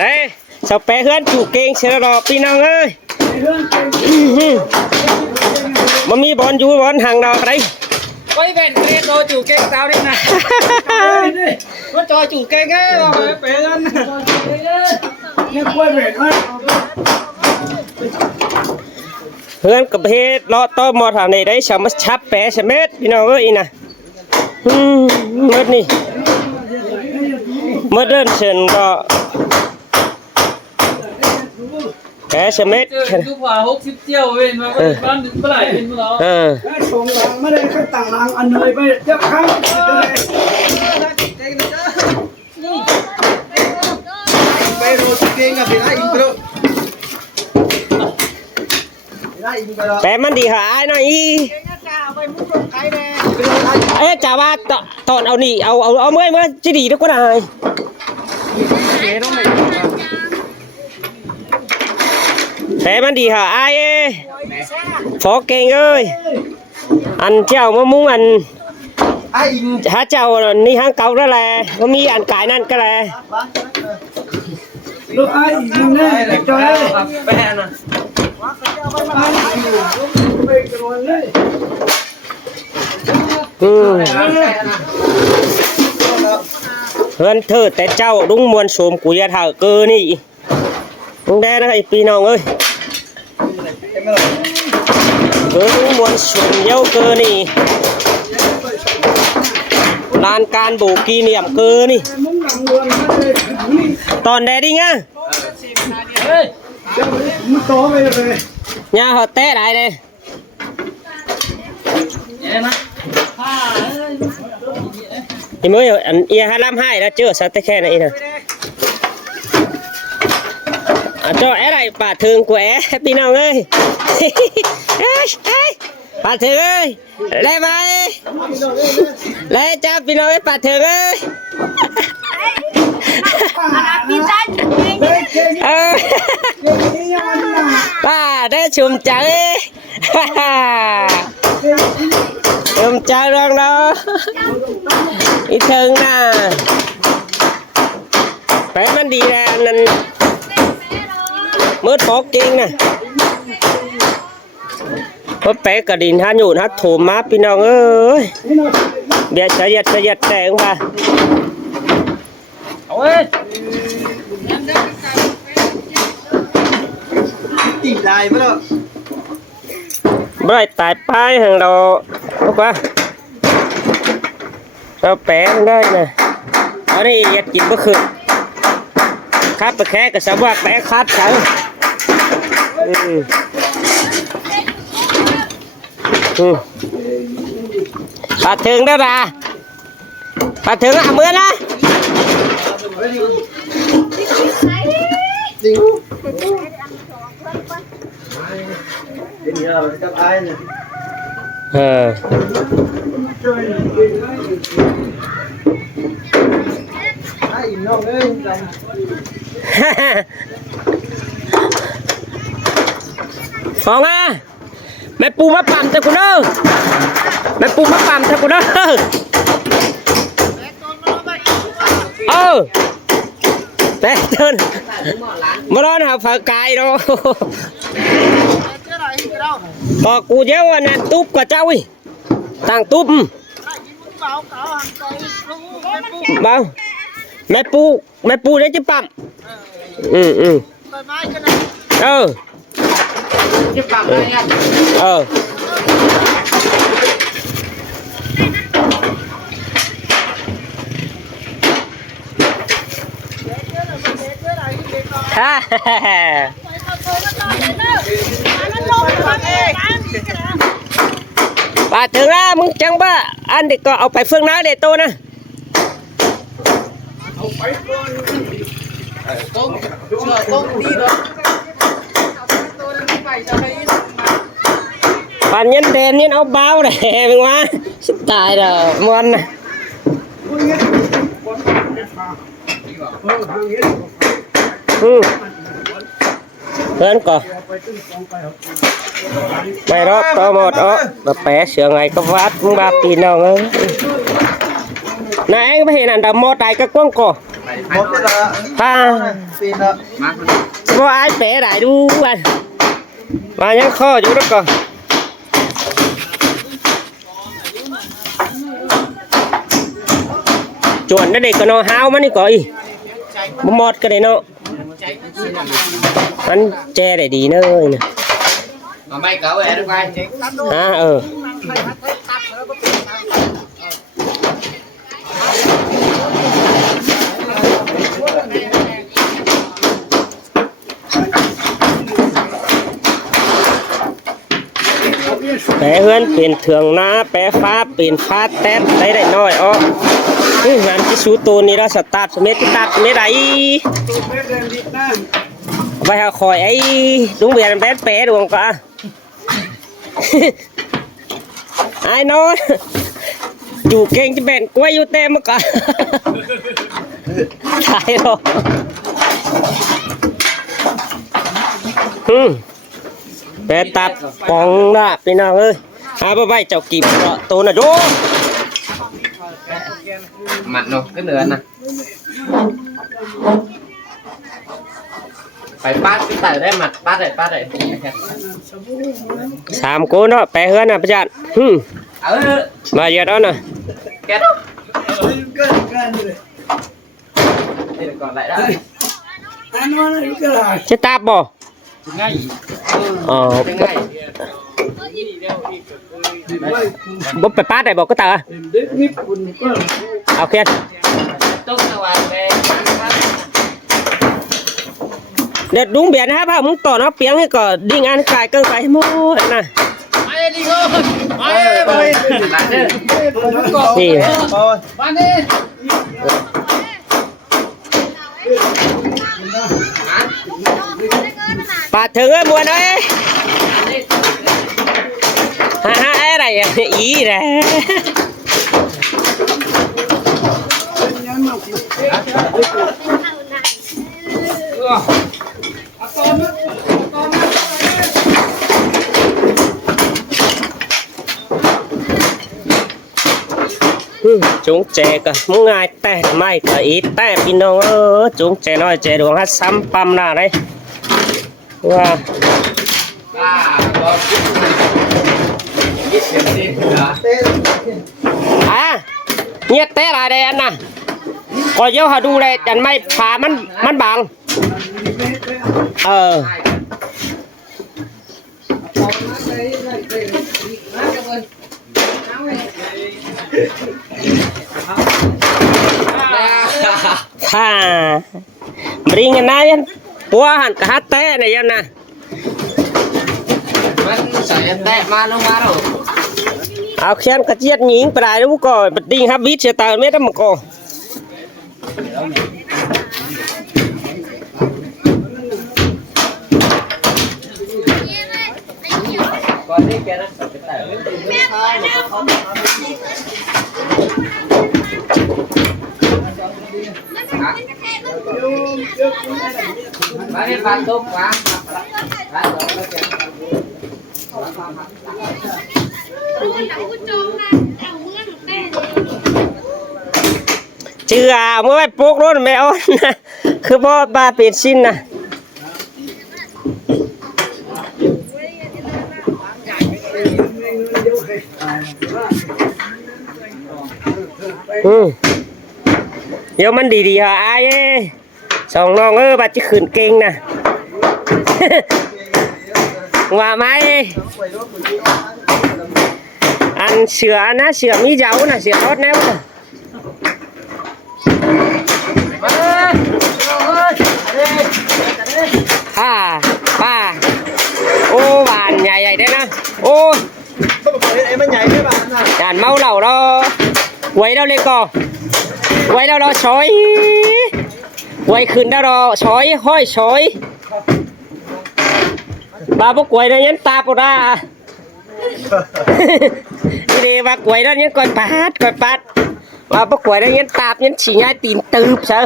เอ้สเปเฮือนจูเก่งเสือรอพี่น้องเอ้ยมันมีบอลอยู่บอลห่างดอกไรquay về cái đồ chủ kênh tao đi nè nó cho chủ kênh á bể lênนี่กล้วยเบ็ดมั้ย เฮือนกับเฮ็ดรอต้มมอทางนี้ได้สามารถชับแปะสเม็ดพี่น้องเอ้ยน่ะมืดนี่มืดเดินเชิญก็แปะสเม็ด cứ hòa hút xíp chiêu bên mà bán đến có lại bên đó ส่งหลังไม่ได้ก็ต่างหลังอันเนยไปเจ็บข้างไปโรสเก่งกับพี่ได้อินโทรแปะมันดีหายหน่อยเอ๊ะจ่าว่าตอนเอานี่เอาเมื่อจะดีแล้วก็ได้แปะมันดีหายฟอเก่งเอ้ยอันเจ้ามะม่วงอันหาเจ้านี่ห้างเก่าแล้วแหละก็มีอันกายนั่นก็แหละ ลูกไอ้ยิงแน่จอย ไปแน่น่ะ ไปกระโดดเลย เฮือนเธอแต่เจ้าดุ้งมวลโสมกุยาถาเกอนี่ลุงแดนะไอ้พี่น้องเอ้ยเกอดุ้งมวลโสมเย้าเกอนี่ลานการโบกีเนียมเกอนี่ตอนแดดดิ้งอ่ะ มันโตไปเลย nhà họ té lại đây thì mới anh ia 252 đã chưa sao té khe này nè cho é này bà thường của é pin nào ơi bà thường ơi lên vai lên cho pin nào bà thường ơi bà đây chùm trắng chùm trắng đang đó ít thương nè phảiมันดีra nên mới phó kinh nè có bé cả đình hát nhụn hát thổ mát pin nào ơi biệt sẽ giật đẻ không bà ôi tìm lại mới được bởi tại pai hàng đầu quá sao bé đây nè ở đây giật chìm bất khử khát bậc khé cả sáu bạc bé khát sáu bà thường đó bà thường à mưa đó Phong à mẹ pu má pàm cho cô đó mẹ pu má pàm cho cô đó té tên mà đó nào phải cài đâu có cô giáo anh ăn túp cả cháu đi tàng túp bao mẹ pu đấy chứ pàm bà thường áมึงจังบ้าอันเด็กก็เอาไปเฟื่องน้าเลยโตนะปั่นยันเดนยันเอาเบาเลยเป็นวะสุดตายเด้อมันนะเพื่อนก่อนไม่รอดต่อหมดแบบแปะเสือไงก็วัดมึงบาปีน้องเอ้ยนายเอ็งไปเห็นอันดำมอตายก็กว้างก่อ một cái là ป้า pin đó บ่อายแปะได้ดูอันมายังข้ออยู่แล้วก็จวนนั่นเด็กก็นอฮาวมันนี่ก่อยบ่หมดก็ได้เนาะมันแจได้ดีเนยนะ mà mày cậu về được vai แปะเฮือนเป็นเถืองนาแปะฟ้าเป็นฟ้าแต้มได้น้อยอ๋องานที่สูตัวนี้เราสตาร์ทเม็ดที่ตัดเม็ดไหน ตัวเพชรแดงดิบนะ ไปหาคอยไอ้ลุงเบียร์แป๊ดแปะดวงก็ ไอ้น้อยอยู่เก่งจะแบ่งกล้วยอยู่เต็มก็ ตายหรอแปะตัดปองละพี่น้องเอ้ยไปไปเจ้ากีบตัวน่ะดู mặt nó cái nửa nè phải bắt cái tay đấy mặt bắt này 3 คนเนาะแปะเฮือนน่ะประจันมาเยอะแล้วน่ะ két ก็กันเลย đây là còn lại đó อันนั้นอยู่กันเลย จะตาบบ่ ngay อ๋อ ngay บ่ไปปาดได้บ่ก็ตา เด็กนี่คุณก็ เอาแค่ tốt là hoàn về เด็ดดุงเบียดนะครับมึงต่อเนาะเปียงให้ก่อดิ้งอันกายเกินไปหมดนะ mày đi ngô mày mày lại đi นี่ thôi bạn đi ปาดถึงไอ้บัวน้อยฮ่าอะไรอ่ะอีแหละ ยังมากิน จุงแจก็มึงง่ายแต่ไม่ก็อีแต่พี่น้องจุงแจน้อยแจดวงฮัดซ้ำปั๊มหน้าเลยว่า ít tiền đi hả เนี่ยเตะอะไรอันน่ะก็เยอะหาดูเลยจันไม่ขามันบางฮ่าบริงนะยันปัวหันกะฮัตเต้เนี่ยยันนะ มันใส่แตะมาลงมาแล้ว เอาแขนกระเจี๊ยดหญิงไปได้ลูกก็บัดดิ้งฮับวิทเสียตาเม็ดมันก็ còn đi kia nó cái tay ba đi bán tốt quá เชื่อเมื่อไปปลูกรถแมวนะคือพ่อปลาเป็ดชิ้นนะเดี๋ยวมันดีๆฮะไอ้สองน้องบัดจะขืนเก่งนะว่าไหมอันเสือนะเสือมีเจ้านะเสือรถแนวนะป้าโอ้หวานใหญ่ๆได้นะโอ้ em mới nhảy cái bạn nào ด่านเมาเหล่าเราไว้เราเลยก่อไว้เราช้อยไว้ขึ้นเราช้อยห้อยช้อยบาปกวยได้ยันตาปรานี่ดีบากวยได้ยันก่อยปัดบาปกวยได้ยันตายันฉี่ง่ายตีนตืบซะ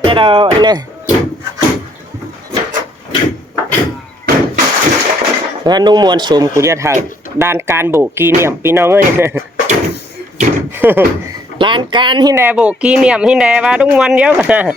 เจ้าเราเนี่ยแล้วนุ่งมวลสมกุญแจทางด้านการโบกีเนียมพี่น้องเอ้ย lan can hi nè bộ kỷ niệm hi nè và đúng ngoan nhớ cả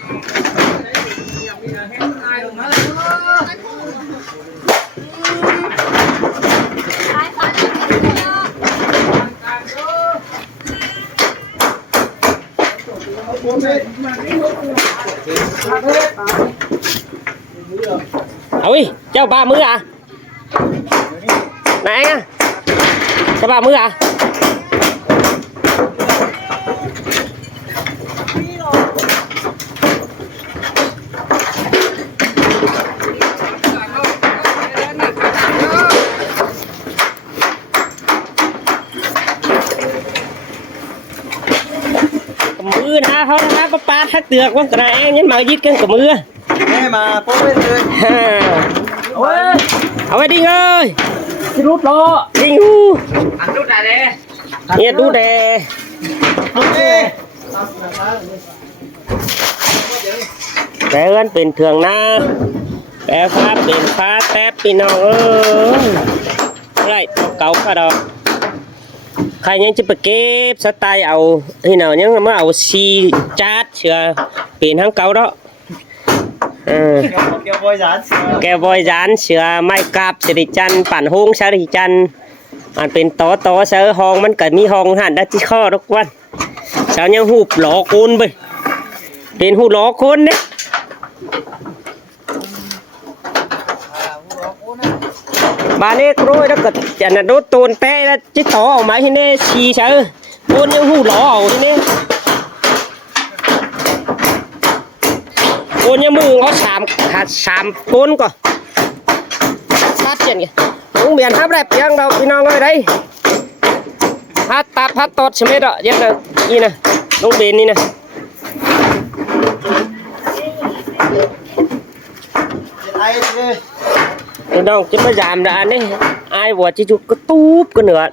ôi cháu 30 à này anh à cháu 30 à mưa na thôi na có ba thắt được quá cái này nhấn màu dít cái của mưa nghe mà bố lên rồi ôi ôi Đinh ơi cái rút đó Đinh hu anh rút ra đây nhiệt đu đè để ơn bình thường na để pháp bình phá tép bình nào ơi lại cấu cả đó khai những chiếc kép sát tay ảo thì nào những mới ảo xì chát chưa biển hàng cấu đó keo voi dán sữa mai cạp sẽ đi chăn bản hung sẽ đi chănมันเป็นตอเสือห้องมันก็มีห้องหันได้ที่ข้อทุกวันเช้ายังหูบหลอคนไปเป็นหูหลอคนเนี่ยบ้านนี้กล้วยแล้วก็จะน่ะโดนโตนแต้แล้วจิตต่อออกมาที่นี่ชีเสือคนยังหูหลอเอาที่นี่คนยังมือเขาสามคนก่อนชัดเจนไงcũng biển hấp đẹp giang đâu khi nào ngồi đây hát tap hát tốt xem đó giang đâu như nè đúng biển đi nè đâu chứ mới giảm đã đấy ai vừa chỉ chụp cái túp cái nữa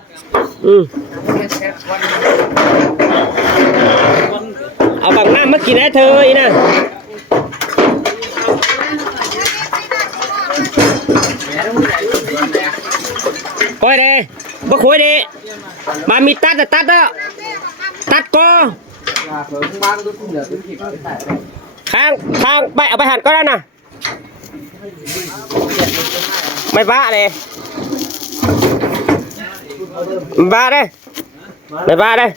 ở bằng năm mất kỳ đấy thôi nè coi đây có khối đi bà mi tắt là tắt đó tắt co khang bay ở bay hẳn có đó nè mày ba đây ba đây mày ba đây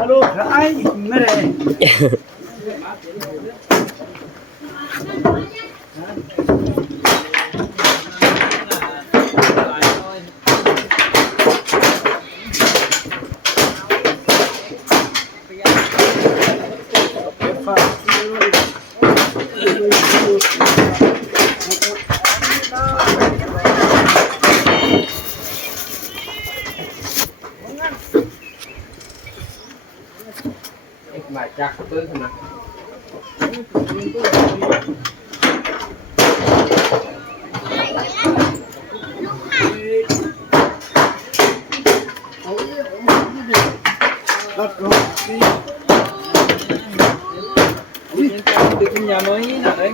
alo ai mẹ này mà chắc tới thế nào nhà mới là đấy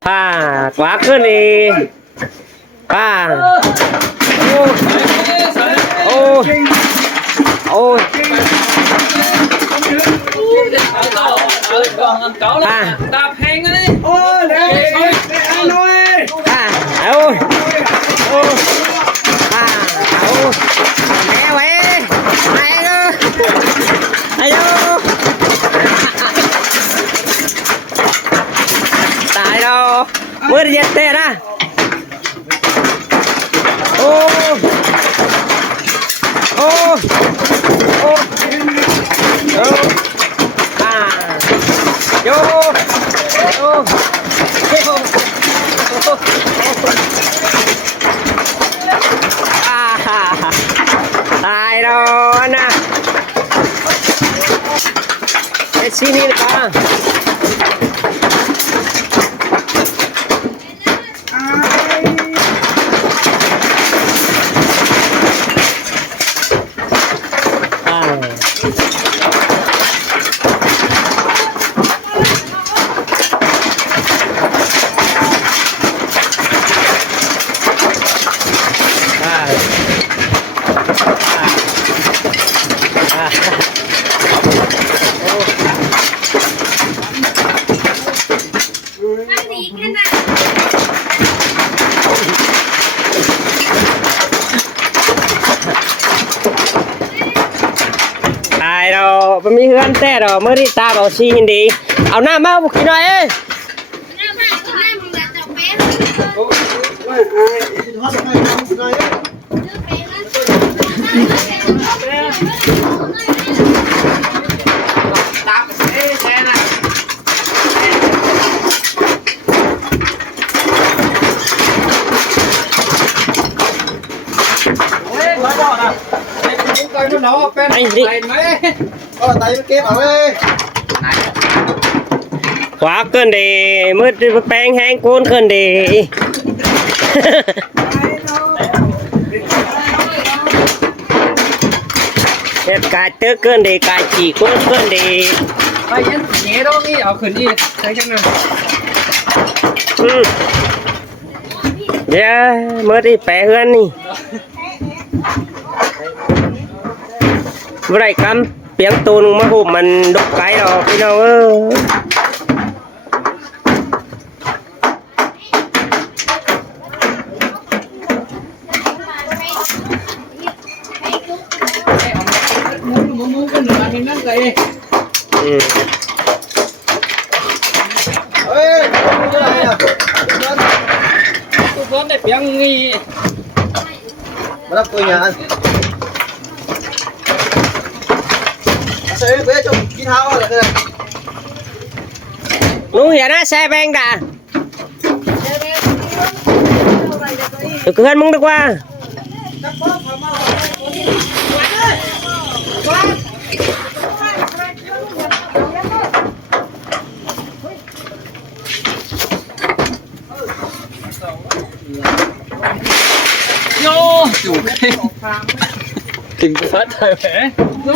à quá cơn đi à ôi ôi à đạp hẹn đấy ôi đây anh ơi à ôi ôi à ôi mẹ ơi mẹ ơi ayo tại đâu mới đi tè ra ô ô ô ô à vô ตายแล้วนะไอ้ซีนี่นะตายเราไม่มีเฮือนแต่เราเมื่อที่ตาเอาซีหินดีเอาหน้ามาบุกกินหน่อยเอ้ย nó bên Anh đi. này mấy tay nó kép ở đây ขวาเกินดีมืดแปลงแห้งโกนเกินดีเฮ็ดกายเตื้อเกินดีกายจีโกนเกินดี ai nhắn nhẹ đó đi ở khẩn đi thấy chắc nào เดี๋ยวมืดที่แปลเฮือนนี่เมื่อไรกำเปียงตูนมาหุบมันดกไก่หรอกพี่น้องmuốn cái nửa thì nó kì ê cái này à tôi có để tiếng nghi mà đắp tôi nhà anh xe bé trong cái thao là cái này ลุงเห็นนะแซ่แบงด่าเดี๋ยวเกินมึงดีกว่าvô chủ tìm phát thời vẻ vô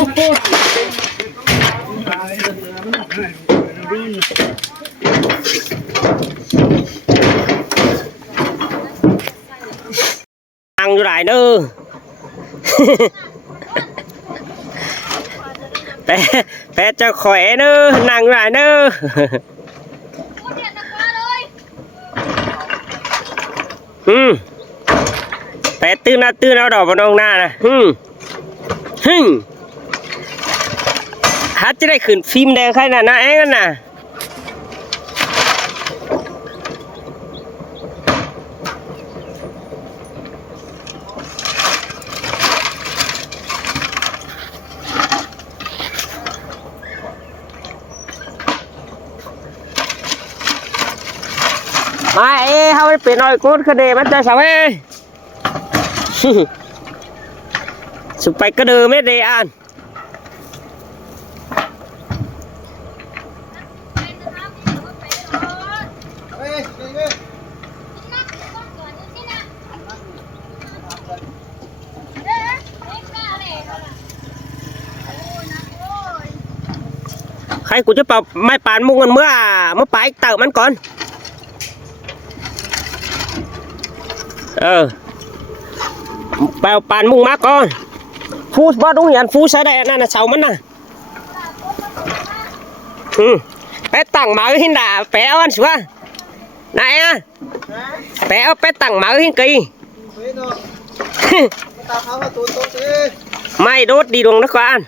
ăn vô lại nữa bé cho khỏe nữa nặng lại nữa bé tư nó đỏ vào đông na nè hát chứ đây khẩn phim đây khai là nó én nè mà ê không biết nói cốt cái đề bắt cho sao ê chụp bài cái đờ mấy đề ănใครกูจะเป่าไม่ปานมุงกันเมื่อไปเต่ามันก่อนเป่าปานมุงมาก่อนฟูบอดุ้งยันฟูใช้ได้นั่นน่ะเสามันน่ะไปตั้งหมาหินด่าแปะอันสิวะไหนอ่ะแปะเอาไปตั้งหมาหินกี่ไม่โดดดีดวงนะก่อน